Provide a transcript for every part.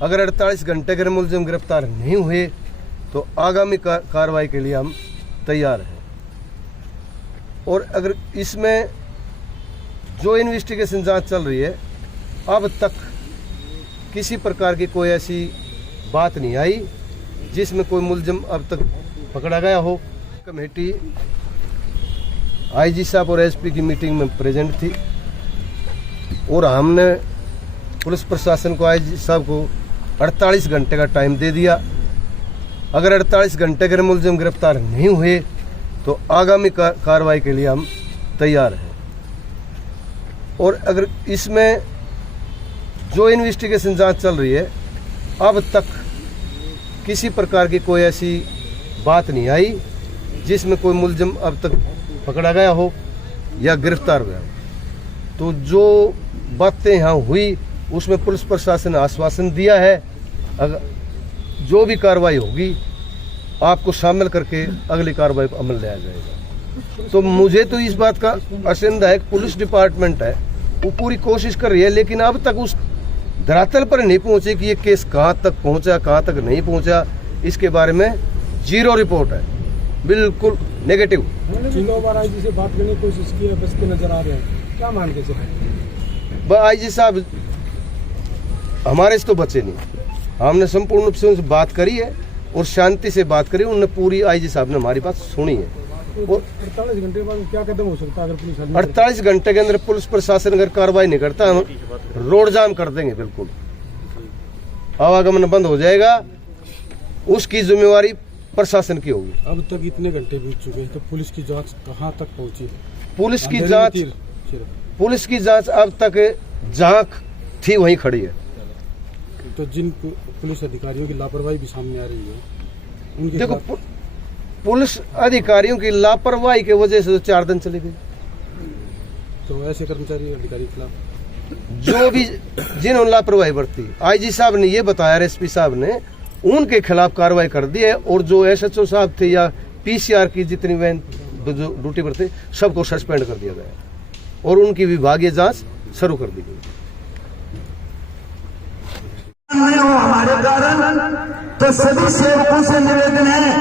अगर 48 घंटे के मुलजिम गिरफ्तार नहीं हुए तो आगामी कार्रवाई के लिए हम तैयार हैं। और अगर इसमें जो इन्वेस्टिगेशन जांच चल रही है, अब तक किसी प्रकार की कोई ऐसी बात नहीं आई जिसमें कोई मुलजिम अब तक पकड़ा गया हो। कमेटी आईजी साहब और एसपी की मीटिंग में प्रेजेंट थी और हमने पुलिस प्रशासन को, आईजी साहब को 48 घंटे का टाइम दे दिया। अगर 48 घंटे के मुलजिम गिरफ्तार नहीं हुए तो आगामी कार्रवाई के लिए हम तैयार हैं। और अगर इसमें जो इन्वेस्टिगेशन जांच चल रही है, अब तक किसी प्रकार की कोई ऐसी बात नहीं आई जिसमें कोई मुलजिम अब तक पकड़ा गया हो या गिरफ्तार हुआ हो। तो जो बातें यहाँ हुई उसमें पुलिस प्रशासन ने आश्वासन दिया है, अगर जो भी कार्रवाई होगी आपको शामिल करके अगली कार्रवाई पर अमल लिया जाएगा। तो मुझे तो इस बात का आशंका है कि पुलिस डिपार्टमेंट है वो पूरी कोशिश कर रही है, लेकिन अब तक उस धरातल पर नहीं पहुंचे कि ये केस कहां तक पहुंचा, कहां तक नहीं पहुंचा, इसके बारे में जीरो रिपोर्ट है, बिल्कुल नेगेटिव। आईजी से बात करने की कोशिश की है, बचते नजर आ रहे हैं, क्या मान के चले? आईजी साहब हमारे से तो बचे नहीं, हमने संपूर्ण रूप से उनसे बात करी है और शांति से बात करी। उन्होंने पूरी, आईजी साहब ने हमारी बात सुनी है। और 48 घंटे बाद क्या कदम हो सकता है अगर पुलिस 48 घंटे के अंदर पुलिस प्रशासन अगर कार्रवाई नहीं करता, हम रोड जाम कर देंगे, बिल्कुल आवागमन बंद हो जाएगा, उसकी जिम्मेवारी प्रशासन की होगी। अब तक इतने घंटे बीत चुके हैं तो पुलिस की जांच कहां तक पहुंची है? पुलिस की जांच अब तक जहां थी वहीं खड़ी है। तो जिन पुलिस अधिकारियों की लापरवाही भी सामने आ रही है उनके देखो, पुलिस अधिकारियों की लापरवाही की वजह से तो 4 दिन चली गई। तो ऐसे कर्मचारी अधिकारी के खिलाफ जो भी जिन्होंने लापरवाही बरती, आईजी साहब ने ये बताया, एसपी साहब ने उनके खिलाफ कार्रवाई कर दी है। और जो एसएचओ साहब थे या पीसीआर की जितनी वैन जो ड्यूटी पर थे, सबको सस्पेंड कर दिया गया और उनकी विभागीय जांच शुरू कर दी गई। हमारे कारण तो सभी सेवकों से निवेदन है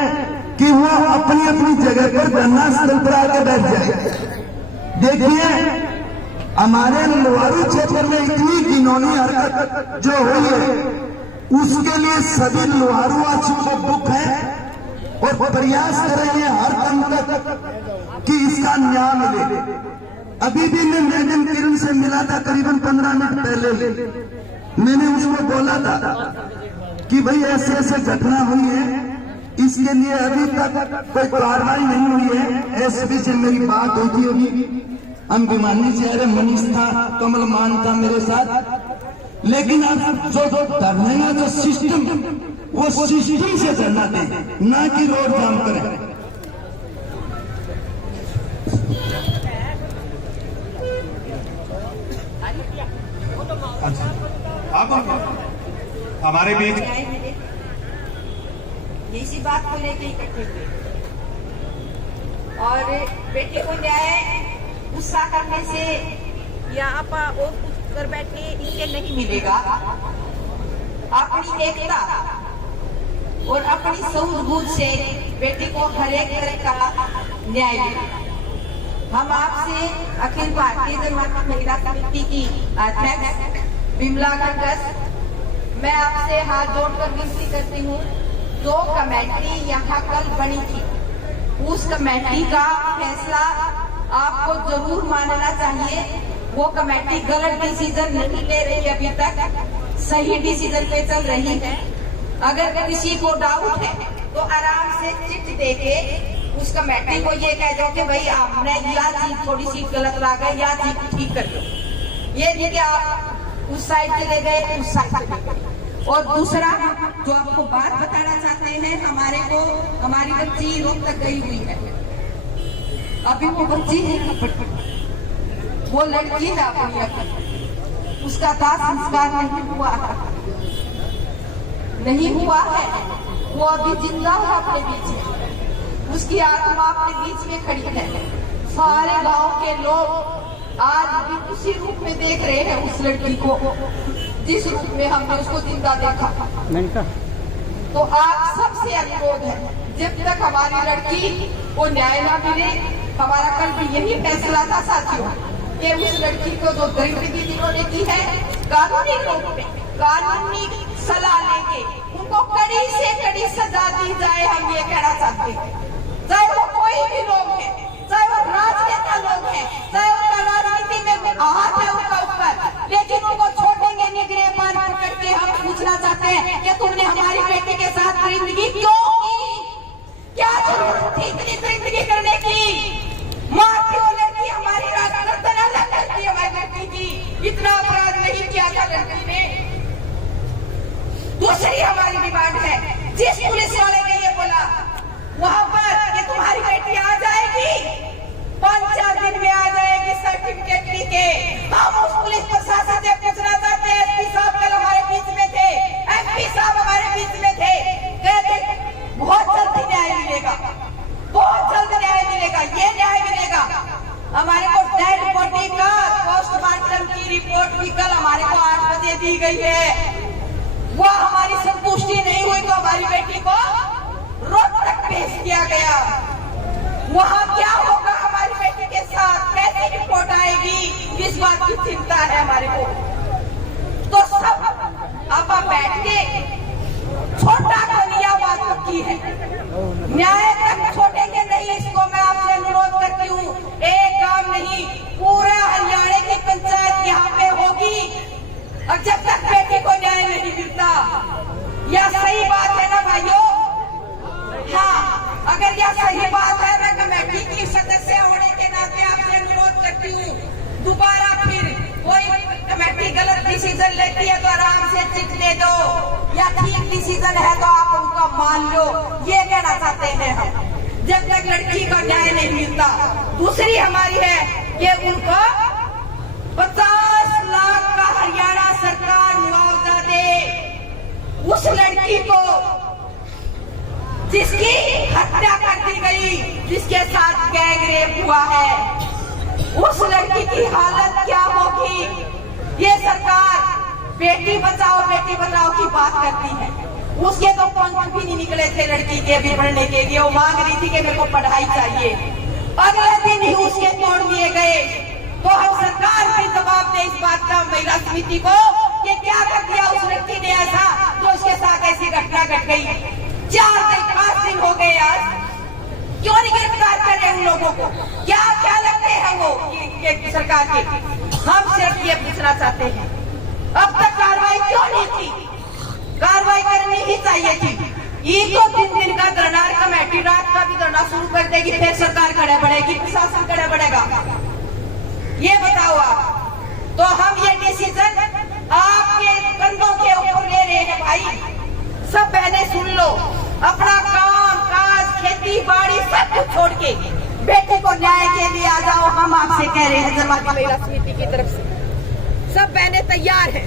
कि वो अपनी अपनी जगह पर धरना स्थल पर आकर बैठ जाए। देखिए, हमारे लोहारू क्षेत्र में इतनी घिनौनी हरकत जो हुई है, उसके लिए सभी लोहारू वासियों को दुख है और प्रयास कर रहे हैं हर कम तक कि इसका न्याय मिले। अभी भी मैं मैडम किरण से मिला था करीबन 15 मिनट पहले। मैंने उसको बोला था कि भाई ऐसे ऐसे घटना हुई है, इसके लिए अभी तक कोई कार्रवाई नहीं हुई है। एसपी से मेरी बात होती होगी, हम भिवानी से आ रहे, मनीष था, कमल मान था मेरे साथ, लेकिन अब जो धरने का जो सिस्टम, वो सिस्टम से धरना दे, ना कि रोड जाम करें। अब हमारे बीच इसी बात को लेकर इकट्ठे हुए और बेटे को न्याय गुस्सा करने से या आपा और कुछ कर बैठे इनके नहीं मिलेगा। अपनी एकता और अपनी सूझबूझ से बेटे को हर एक तरह का न्याय मिलेगा। हम आपसे अखिल भारतीय जनता महिला समिति की अध्यक्ष विमला गंगस, मैं आपसे हाथ जोड़कर विनती करती हूँ, जो कमेटी यहाँ कल बनी थी, उस कमेटी का फैसला आपको जरूर मानना चाहिए। वो कमेटी गलत डिसीजन नहीं ले रही, अभी तक सही डिसीजन पे चल रही है। अगर किसी को डाउट है तो आराम से चिट देके उस कमेटी को ये कह दो कि भाई आपने या चीज थोड़ी सी गलत ला गई या चीज ठीक कर दो। ये नहीं कि आप उस साइड चले गए, उस साइड चले गए। और दूसरा जो आपको बात बताना चाहते हैं, हमारी बच्ची रोहतक गई हुई है, अभी वो बच्ची है, वो लड़की है अपनी, उसका दाह संस्कार नहीं हुआ है, वो अभी जिंदा है अपने बीच में, उसकी आत्मा अपने बीच में खड़ी है। सारे गांव के लोग आज भी उसी रूप में देख रहे हैं उस लड़की को जिस रूप में हमने उसको जिंदा देखा। तो आप सबसे अनुरोध है, जब तक हमारी लड़की को न्याय ना मिले, हमारा कल भी यही फैसला था साथियों कि उस लड़की को जो दरिंदगी जिन्होंने की है, कानूनी रूप में कानूनी सलाह लेके उनको कड़ी से कड़ी सजा दी जाए। हम ये कहना चाहते हैं, चाहे वो कोई भी लोग है, चाहे वो राजनेता लोग हैं, चाहे उनका राजनीति में हाथ है उनका ऊपर, लेकिन उनको छोड़ेंगे नहीं। गिरफ्तार करके हम पूछना चाहते हैं कि तुमने हमारी बेटी के साथ दरिंदगी क्यों की? क्या जरूरत थी इतनी दरिंदगी करने की? माँ क्यों लड़की हमारी गर्दन अलग करती है? हमारी लड़की की इतना अपराध नहीं किया था लड़की ने। दूसरी हमारी डिमांड है, जिस पुलिस वाले ने ये बोला वहां पर कि तुम्हारी बेटी आ जाएगी, 5-4 दिन में आ जाएगी सर्टिफिकेट लेके, हम उस पुलिस प्रशासन से पूछना चाहते हैं। एसपी साहब कल हमारे बीच में थे, एमपी साहब हमारे बीच में थे, कहते बहुत जल्द न्याय मिलेगा, बहुत जल्द न्याय मिलेगा, ये न्याय मिलेगा। हमारे को डेड बॉडी का पोस्टमार्टम की रिपोर्ट भी कल हमारे को 8 बजे दी गई है। वो हमारी संतुष्टि नहीं हुई तो हमारी बेटी को रोहतक भेज दिया गया। वहाँ क्या होगा हमारी बेटी के साथ, कैसी रिपोर्ट आएगी, इस बात की चिंता है हमारे को। तो सब अब बैठ के छोटा कलिया बात की है, न्याय तक छोड़ेंगे नहीं। इसको मैं आपसे अनुरोध करती हूँ, एक काम नहीं, पूरा हरियाणा की पंचायत यहाँ पे होगी और जब तक बेटी को न्याय नहीं मिलता। यह सही बात है ना भाइयों? हाँ, अगर यह सही बात है, मैं कमेटी की सदस्य होने के नाते आपसे अनुरोध करती हूँ, दोबारा फिर कोई कमेटी गलत डिसीजन लेती है तो आराम से चिट दे दो, या ठीक डिसीजन है तो आप उनका मान लो, ये कहना चाहते हैं हम, जब तक लड़की को न्याय नहीं मिलता। दूसरी हमारी है कि उनको 50 लाख का हरियाणा सरकार मुआवजा दे उस लड़की को जिसकी हत्या कर दी गई, जिसके साथ गैंग रेप हुआ है। उस लड़की की हालत क्या होगी? ये सरकार बेटी बचाओ की बात करती है, उसके तो पंख भी नहीं निकले थे लड़की के भी पढ़ने के लिए। वो मांग रही थी कि मेरे को पढ़ाई चाहिए, अगले दिन ही उसके तोड़ दिए गए। तो हम सरकार भी जवाब दे इस बात का महिला समिति को कि क्या कर दिया उस लड़की ने ऐसा जो उसके साथ ऐसी घटना घट गई। 4-5 दिन हो गए, आज क्यों नहीं गिरफ्तार कर रहे उन लोगों को? क्या क्या लगते हैं वो ये सरकार के? हम सिर्फ ये पूछना चाहते हैं, अब तक कार्रवाई क्यों नहीं की? कार्रवाई करनी ही चाहिए थी। ये तो दिन का धरना, कमेटी रात का भी धरना शुरू कर देगी, फिर सरकार खड़े बढ़ेगी, प्रशासन खड़े बढ़ेगा। ये बताओ आप। तो हम ये डिसीजन आपके कंधों के ऊपर ले रहे हैं भाई। सब बहनें सुन लो, अपना काम काज खेती बाड़ी सब कुछ छोड़ के बेटे को न्याय के लिए आ जाओ। हम आपसे कह रहे हैं जमात महिला समिति की तरफ से, सब बहनें तैयार हैं,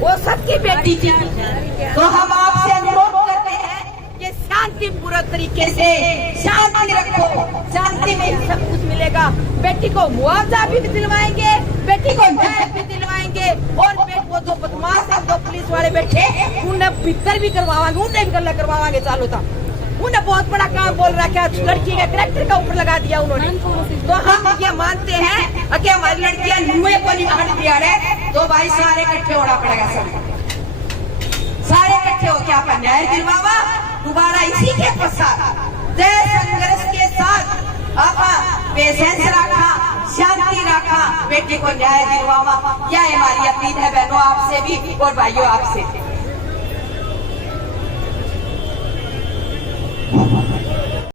वो सबकी बेटी थी। तो हम आपसे अनुरोध करते हैं कि शांतिपूर्वक तरीके से शांति रखो, शांति में सब कुछ मिलेगा। बेटी को मुआवजा भी दिलवाएंगे, बेटी को न्याय भी दिलवाएंगे, और वो जो बदमाश है, जो पुलिस वाले बैठे, उन्हें भीतर भी करवाएंगे, उन्हें भी गला करवाएंगे। चालू था उन्हें बहुत बड़ा काम बोल रहा है, लड़की के करेक्टर का ऊपर लगा दिया उन्होंने। तो हम ये मानते हैं कि हमारी लड़कियां नुए को नहीं हट दिया है, तो भाई सारे इकट्ठे होना पड़ेगा। सब सारे इकट्ठे हो क्या आपका न्याय दिलवावा दोबारा इसी के पश्चात जय संघर्ष के साथ आप पेशेंस रखा, शांति रखा, बेटी को न्याय दिलवावा। यह हमारी अपील है बहनों आपसे भी और भाइयों आपसे।